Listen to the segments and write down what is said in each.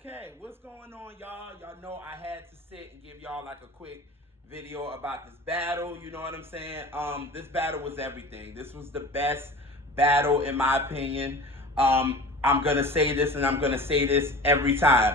Okay, what's going on, y'all? Y'all know I had to sit and give y'all like a quick video about this battle. You know what I'm saying? This battle was everything. This was the best battle in my opinion. I'm gonna say this and I'm gonna say this every time.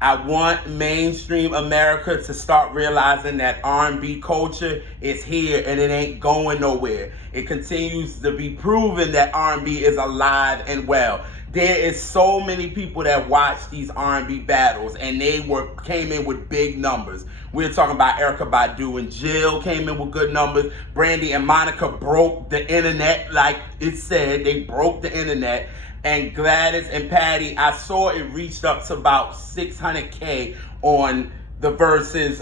I want mainstream America to start realizing that R&B culture is here and it ain't going nowhere. It continues to be proven that R&B is alive and well. There is so many people that watch these R&B battles and they came in with big numbers. We're talking about Erykah Badu and Jill came in with good numbers. Brandy and Monica broke the internet, like it said. They broke the internet. And Gladys and Patti, I saw it reached up to about 600K on the Verzuz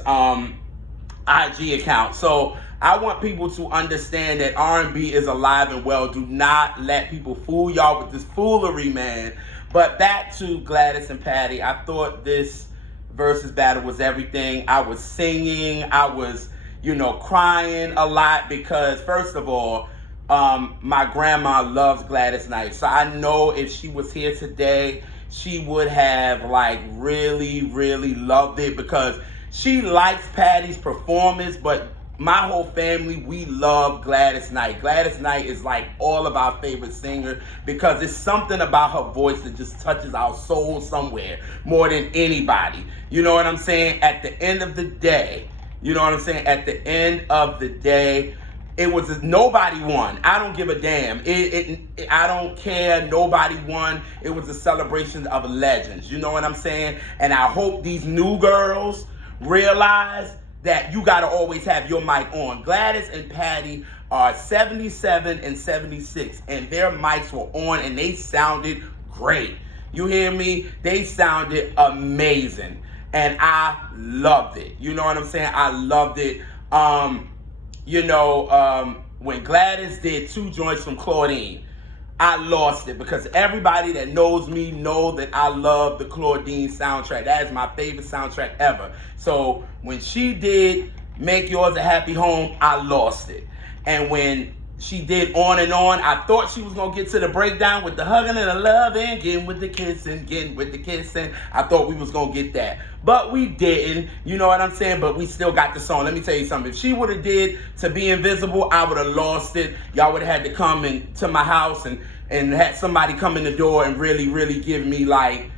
IG account. So I want people to understand that R&B is alive and well. Do not let people fool y'all with this foolery, man. But back to Gladys and Patti. I thought this Verzuz battle was everything. I was singing. I was, crying a lot because, first of all, my grandma loves Gladys Knight. So I know if she was here today, she would have really, really loved it because she likes Patti's performance, but my whole family, we love Gladys Knight. Gladys Knight is all of our favorite singers because it's something about her voice that just touches our soul somewhere more than anybody. You know what I'm saying? At the end of the day, it was nobody won. I don't give a damn. I don't care. Nobody won. It was a celebration of legends. You know what I'm saying? And I hope these new girls realize that you got to always have your mic on. Gladys and Patti are 77 and 76, and their mics were on, and they sounded great. You hear me? They sounded amazing, and I loved it. You know what I'm saying? I loved it. When Gladys did 2 joints from Claudine, I lost it because everybody that knows me know that I love the Claudine soundtrack. That is my favorite soundtrack ever. So when she did Make Yours a Happy Home, I lost it. And when she did On and On, I thought she was going to get to the breakdown with the hugging and the loving, getting with the kissing. I thought we was going to get that. But we didn't, you know what I'm saying? But we still got the song. Let me tell you something. If she would have did To Be Invisible, I would have lost it. Y'all would have had to come to my house and had somebody come in the door and really, really give me my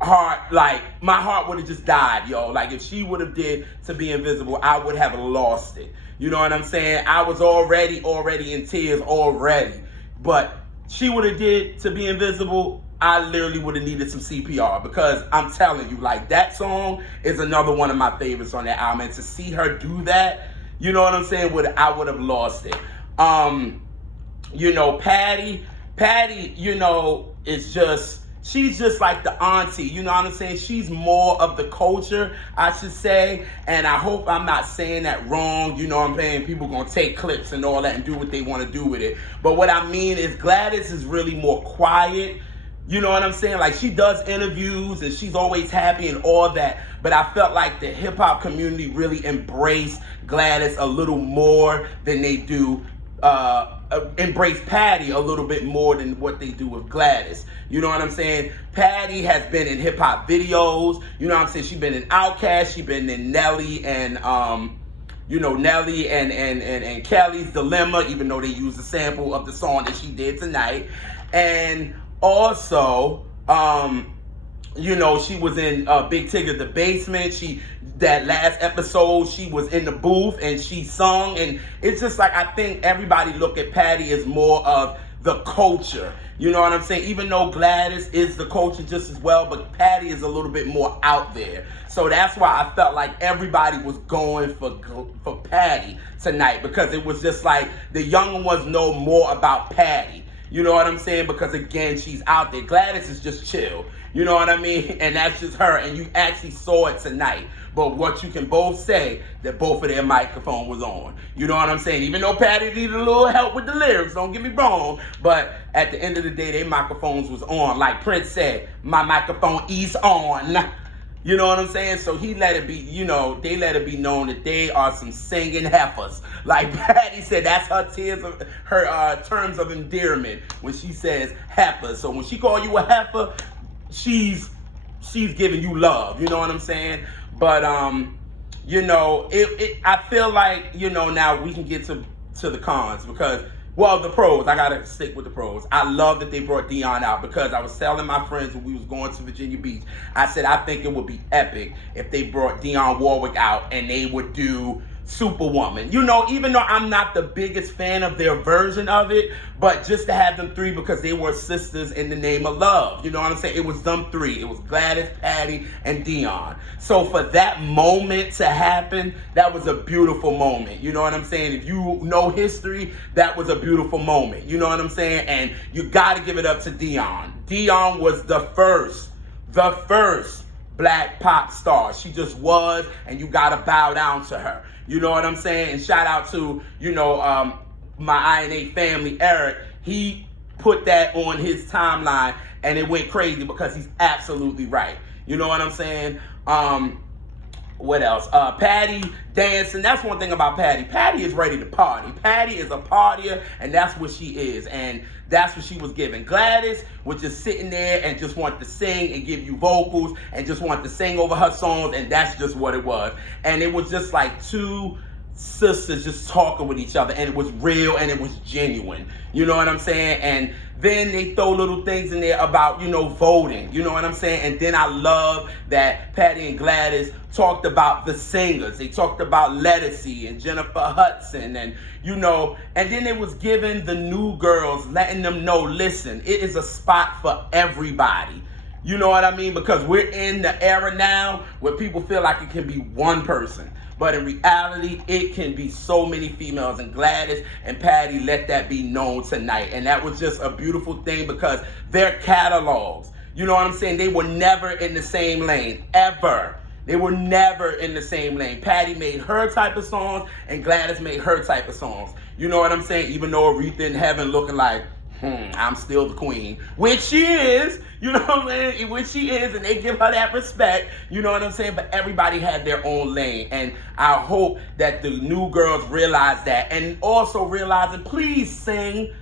heart would have just died, yo. If she would have did To Be Invisible, I would have lost it. You know what I'm saying? I was already in tears already. But she would have did To Be Invisible, I literally would have needed some CPR because I'm telling you, that song is another one of my favorites on that album. And to see her do that, you know what I'm saying, I would have lost it. Patti, is just, she's just like the auntie, you know what I'm saying? She's more of the culture, I should say, and I hope I'm not saying that wrong, you know what I'm saying? People gonna take clips and all that and do what they wanna do with it. But what I mean is Gladys is really more quiet, you know what I'm saying? She does interviews and she's always happy and all that, but I felt like the hip hop community really embraced Gladys a little more than they do embrace Patti a little bit more than what they do with Gladys. You know what I'm saying? Patti has been in hip hop videos. You know what I'm saying? She's been in Outkast. She's been in Nelly and and Kelly's Dilemma, even though they used a sample of the song that she did tonight. And also, she was in Big Tigger the Basement. That last episode, she was in the booth and she sung. And it's just I think everybody look at Patti as more of the culture. You know what I'm saying? Even though Gladys is the culture just as well, but Patti is a little bit more out there. So that's why I felt like everybody was going for Patti tonight because it was just the younger ones know more about Patti. You know what I'm saying? Because again, she's out there. Gladys is just chill. You know what I mean? And that's just her. And you actually saw it tonight. But what you can both say, that both of their microphone was on. You know what I'm saying? Even though Patti needed a little help with the lyrics, don't get me wrong. But at the end of the day, their microphones was on. Like Prince said, my microphone is on. You know what I'm saying? So he let it be, they let it be known that they are some singing heifers. Like Patti said, that's her terms of endearment when she says heifer. So when she call you a heifer, she's she's giving you love. You know what I'm saying? But you know, I feel like, you know, now we can get to the cons, because, well, the pros, I gotta stick with the pros. I love that they brought Dion out, because I was telling my friends when we was going to Virginia Beach, I said I think it would be epic if they brought Dionne Warwick out and they would do Superwoman. You know, even though I'm not the biggest fan of their version of it, but just to have them three, because they were sisters in the name of love. You know what I'm saying? It was them three. It was Gladys, Patti, and Dionne. So for that moment to happen, that was a beautiful moment. You know what I'm saying? If you know history, that was a beautiful moment. You know what I'm saying? And you got to give it up to Dionne. Dionne was the first black pop star. She just was, and you got to bow down to her. You know what I'm saying? And shout out to, you know, my INA family, Eric. He put that on his timeline, and it went crazy, because he's absolutely right. You know what I'm saying? What else? Patti dancing. That's one thing about Patti. Patti is ready to party. Patti is a partier, and that's what she is. And that's what she was giving. Gladys was just sitting there and just wanted to sing and give you vocals and just wanted to sing over her songs, and that's just what it was. And it was just like two sisters just talking with each other, and it was real and it was genuine. You know what I'm saying? And then they throw little things in there about, you know, voting. You know what I'm saying? And then I love that Patti and Gladys talked about the singers. They talked about Lettucey and Jennifer Hudson, and, you know, and then it was giving the new girls, letting them know, listen, it is a spot for everybody. You know what I mean? Because we're in the era now where people feel like it can be one person. But in reality, it can be so many females, and Gladys and Patti let that be known tonight. And that was just a beautiful thing, because their catalogs, you know what I'm saying, they were never in the same lane, ever. They were never in the same lane. Patti made her type of songs, and Gladys made her type of songs. You know what I'm saying? Even though Aretha in heaven looking like, I'm still the queen, which she is, you know what I'm saying, which she is, and they give her that respect, you know what I'm saying, but everybody had their own lane, and I hope that the new girls realize that, and also realizing, please sing,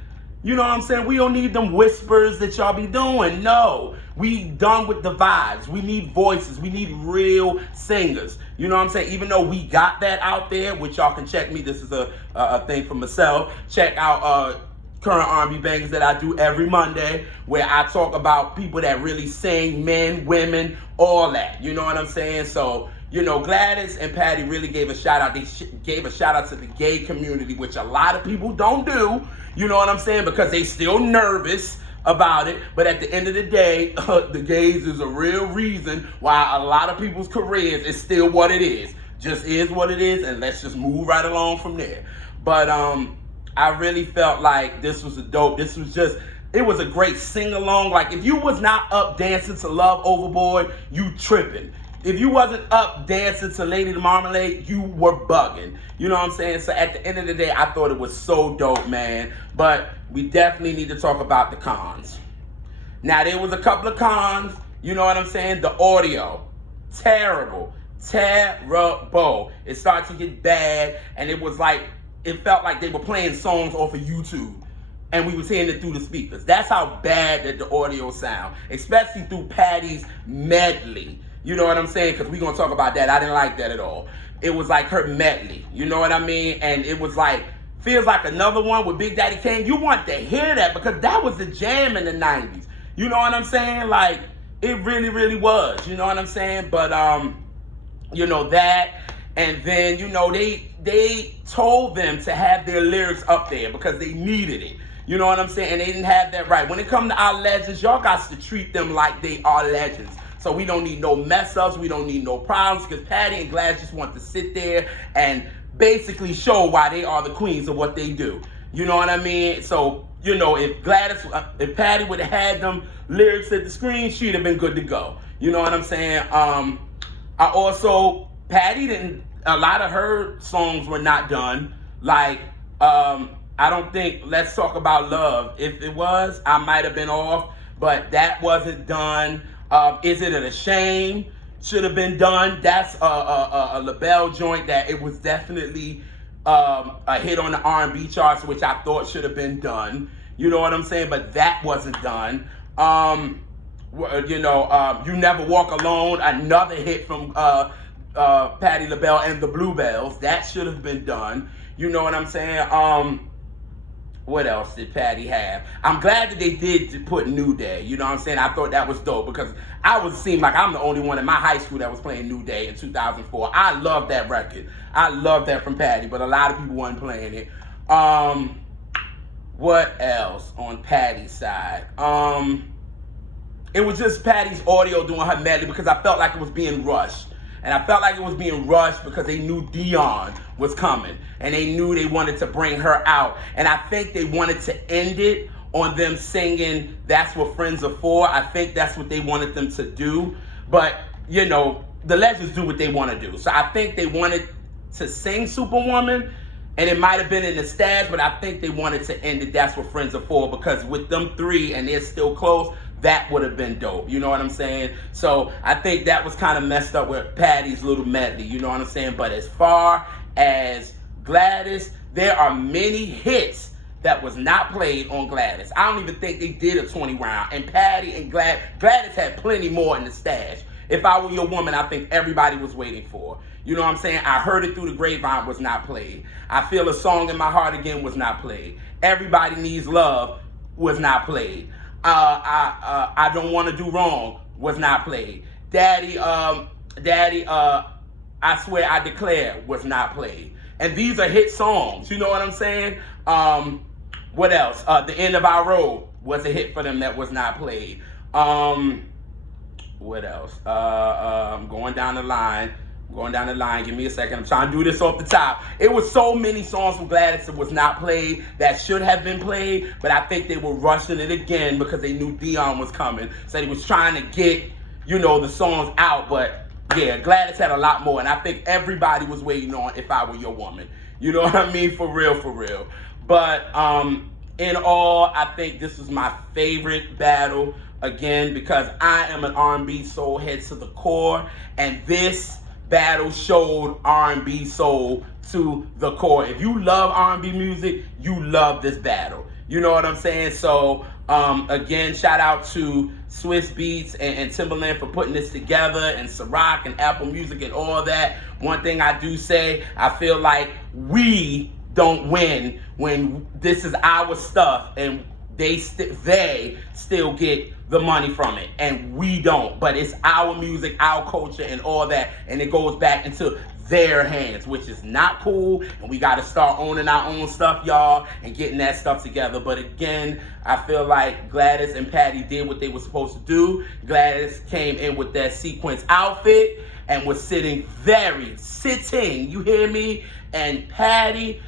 you know what I'm saying, we don't need them whispers that y'all be doing, no, we done with the vibes, we need voices, we need real singers, you know what I'm saying, even though we got that out there, which y'all can check me, this is a thing for myself, check out, current R&B bangers that I do every Monday, where I talk about people that really sing, men, women, all that. You know what I'm saying? So, you know, Gladys and Patti really gave a shout out. They gave a shout out to the gay community, which a lot of people don't do. You know what I'm saying? Because they still nervous about it. But at the end of the day, the gays is a real reason why a lot of people's careers is still what it is. Just is what it is, and let's just move right along from there. But I really felt like this was it was a great sing-along. Like, if you was not up dancing to Love Overboard, you tripping. If you wasn't up dancing to Lady the Marmalade, you were bugging. You know what I'm saying? So at the end of the day, I thought it was so dope, man. But we definitely need to talk about the cons. Now, there was a couple of cons. You know what I'm saying? The audio, terrible. It started to get bad, and it was like, it felt like they were playing songs off of YouTube, and we was hearing it through the speakers. That's how bad that the audio sound, especially through Patti's medley. You know what I'm saying? Because we're going to talk about that. I didn't like that at all. It was like her medley. You know what I mean? And it was like, feels like another one with Big Daddy Kane. You want to hear that, because that was the jam in the 90s. You know what I'm saying? Like, it really, really was. You know what I'm saying? But, you know, that... And then, you know, they told them to have their lyrics up there because they needed it. You know what I'm saying? And they didn't have that right. When it comes to our legends, y'all got to treat them like they are legends. So we don't need no mess ups. We don't need no problems, because Patti and Gladys just want to sit there and basically show why they are the queens of what they do. You know what I mean? So, you know, if Patti would have had them lyrics at the screen, she'd have been good to go. You know what I'm saying? Patti didn't, a lot of her songs were not done. Like, I don't think Let's Talk About Love. If it was, I might have been off, but that wasn't done. Is It a Shame? Should have been done. That's a Labelle joint that it was definitely a hit on the R&B charts, which I thought should have been done. You know what I'm saying? But that wasn't done. You know, You Never Walk Alone, another hit from Patti LaBelle and the Bluebells. That should have been done. You know what I'm saying? What else did Patti have? I'm glad that they did put New Day. You know what I'm saying? I thought that was dope because seemed like I'm the only one in my high school that was playing New Day in 2004. I love that record. I love that from Patti, but a lot of people weren't playing it. What else on Patti's side? It was just Patti's audio doing her medley because I felt like it was being rushed. And I felt like it was being rushed because they knew Dion was coming. And they knew they wanted to bring her out. And I think they wanted to end it on them singing That's What Friends Are For. I think that's what they wanted them to do. But, you know, the legends do what they want to do. So I think they wanted to sing Superwoman. And it might have been in the stash, but I think they wanted to end it That's What Friends Are For. Because with them three and they're still close, that would have been dope. You know what I'm saying? So I think that was kind of messed up with Patti's little medley. You know what I'm saying? But as far as Gladys, there are many hits that was not played on Gladys. I don't even think they did a 20 round. And Patti and Gladys had plenty more in the stash. If I Were Your Woman, I think everybody was waiting for. You know what I'm saying? I Heard It Through the Grapevine was not played. I Feel a Song in My Heart Again was not played. Everybody Needs Love was not played. I Don't Want to Do Wrong was not played. Daddy, I Swear I Declare was not played. And these are hit songs, you know what I'm saying? What else? The End of Our Road was a hit for them that was not played. What else? I'm going down the line. Give me a second. I'm trying to do this off the top. It was so many songs from Gladys that was not played that should have been played, but I think they were rushing it again because they knew Dion was coming. So they was trying to get, you know, the songs out. But yeah, Gladys had a lot more, and I think everybody was waiting on If I Were Your Woman. You know what I mean? For real, for real. But in all, I think this was my favorite battle, again, because I am an R&B soul head to the core, and this battle showed R&B soul to the core. If you love R&B music, you love this battle. You know what I'm saying? So, again, shout out to Swiss Beats and Timbaland for putting this together, and Ciroc and Apple Music and all that. One thing I do say, I feel like we don't win when this is our stuff and they still get the money from it, and we don't. But it's our music, our culture, and all that, and it goes back into their hands, which is not cool, and we got to start owning our own stuff, y'all, and getting that stuff together. But again, I feel like Gladys and Patti did what they were supposed to do. Gladys came in with that sequence outfit and was sitting, you hear me? And Patti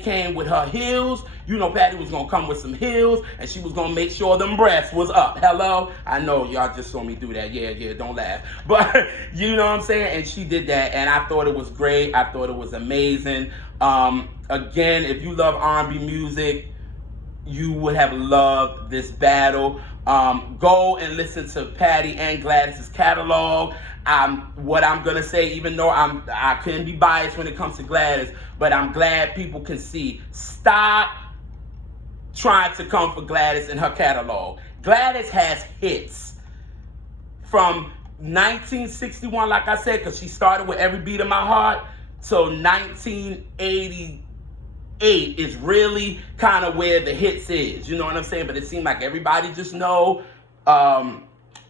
came with her heels. You know Patti was going to come with some heels, and she was going to make sure them breasts was up. Hello? I know y'all just saw me do that. Yeah, don't laugh. But you know what I'm saying? And she did that, and I thought it was great. I thought it was amazing. Again, if you love R&B music, you would have loved this battle. Go and listen to Patti and Gladys's catalog. What I'm gonna say, even though I couldn't be biased when it comes to Gladys, but I'm glad people can see. Stop trying to come for Gladys and her catalog. Gladys has hits from 1961, like I said, because she started with Every Beat of My Heart, till 1988 is really kind of where the hits is. You know what I'm saying? But it seemed like everybody just know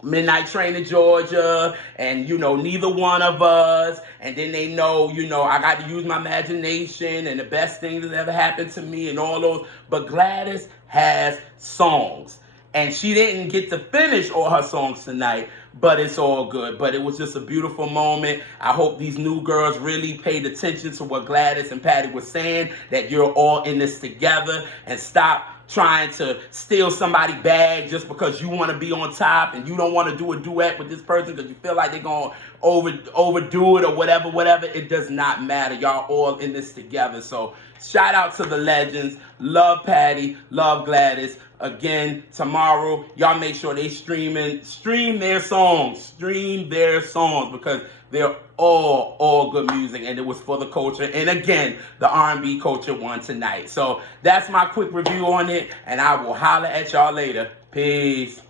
Midnight Train to Georgia, and, you know, Neither One of Us, and then they know, you know, I Got to Use My Imagination, and The Best Thing That Ever Happened to Me, and all those. But Gladys has songs, and she didn't get to finish all her songs tonight, but it's all good. But it was just a beautiful moment. I hope these new girls really paid attention to what Gladys and Patti were saying, that you're all in this together, and stop trying to steal somebody's bag just because you want to be on top and you don't want to do a duet with this person because you feel like they're going to overdo it or whatever. It does not matter. Y'all all in this together. So shout out to the legends. Love Patti. Love Gladys. Again, tomorrow, y'all make sure they stream their songs. Stream their songs because they're all good music, and it was for the culture. And again, the R&B culture won tonight. So that's my quick review on it, and I will holler at y'all later. Peace.